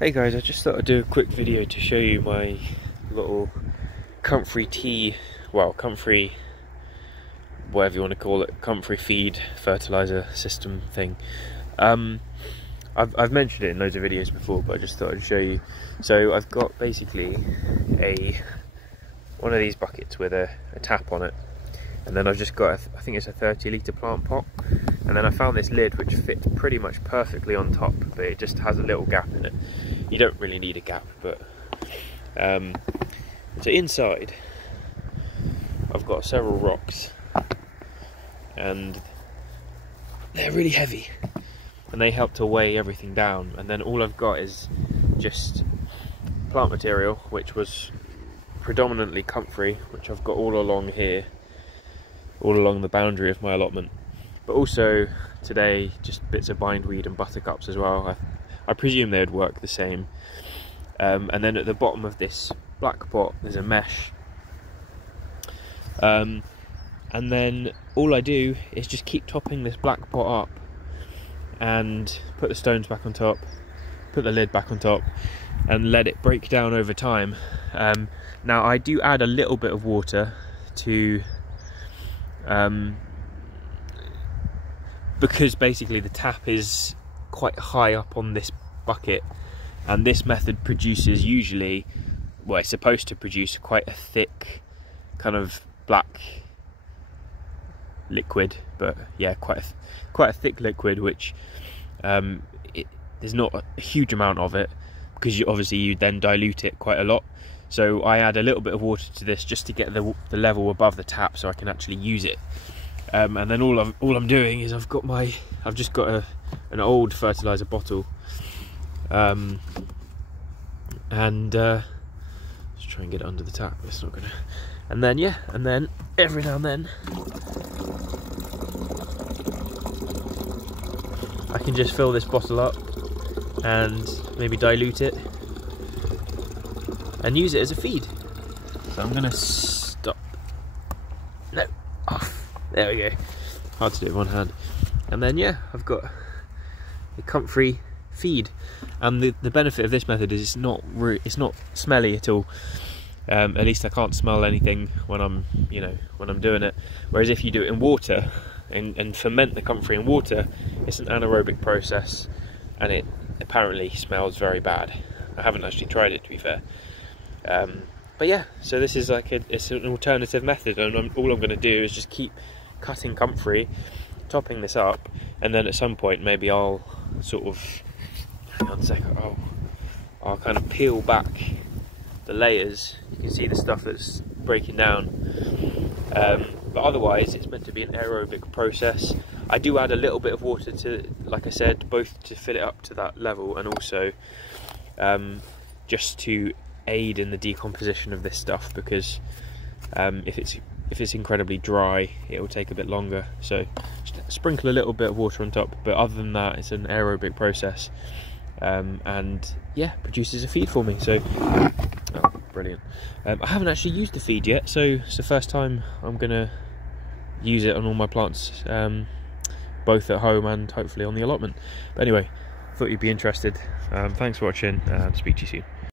Hey guys, I just thought I'd do a quick video to show you my little Comfrey tea, well, Comfrey, whatever you want to call it, Comfrey feed fertiliser system thing. I've mentioned it in loads of videos before, but I just thought I'd show you. So I've got basically one of these buckets with a tap on it, and then I've just got, I think it's a 30-litre plant pot, and then I found this lid which fits pretty much perfectly on top, but it just has a little gap in it. You don't really need a gap, but so inside I've got several rocks, and they're really heavy, and they help to weigh everything down. And then all I've got is just plant material, which was predominantly Comfrey, which I've got all along here, all along the boundary of my allotment, but also today just bits of bindweed and buttercups as well. I presume they would work the same. And then at the bottom of this black pot there's a mesh, and then all I do is just keep topping this black pot up and put the stones back on top, put the lid back on top, and let it break down over time. Now I do add a little bit of water to because basically the tap is quite high up on this bucket, and this method produces usually, well, it's supposed to produce quite a thick kind of black liquid, but yeah, quite a thick liquid, which there's not a huge amount of it, because you then dilute it quite a lot. So I add a little bit of water to this just to get the level above the tap so I can actually use it. And then all I'm doing is I've just got an old fertiliser bottle, and just try and get it under the tap. It's not gonna. And then yeah, and then every now and then I can just fill this bottle up and maybe dilute it and use it as a feed. So I'm gonna stop. No, off. There we go. Hard to do with one hand. And then yeah, I've got a Comfrey feed, and the benefit of this method is it's not smelly at all. At least I can't smell anything when I'm doing it. Whereas if you do it in water and ferment the Comfrey in water, it's an anaerobic process, and it apparently smells very bad. I haven't actually tried it, to be fair. But yeah, so this is like it's an alternative method, and all I'm going to do is just keep cutting Comfrey, topping this up, and then at some point maybe I'll sort of, hang on a second, I'll kind of peel back the layers. You can see the stuff that's breaking down, but otherwise it's meant to be an aerobic process. I do add a little bit of water to, like I said, both to fill it up to that level, and also just to aid in the decomposition of this stuff, because if it's incredibly dry, it will take a bit longer. So just sprinkle a little bit of water on top, but other than that, it's an aerobic process, and yeah, produces a feed for me. So brilliant. I haven't actually used the feed yet, so it's the first time I'm gonna use it on all my plants, both at home and hopefully on the allotment. But anyway, thought you'd be interested. Thanks for watching, and speak to you soon.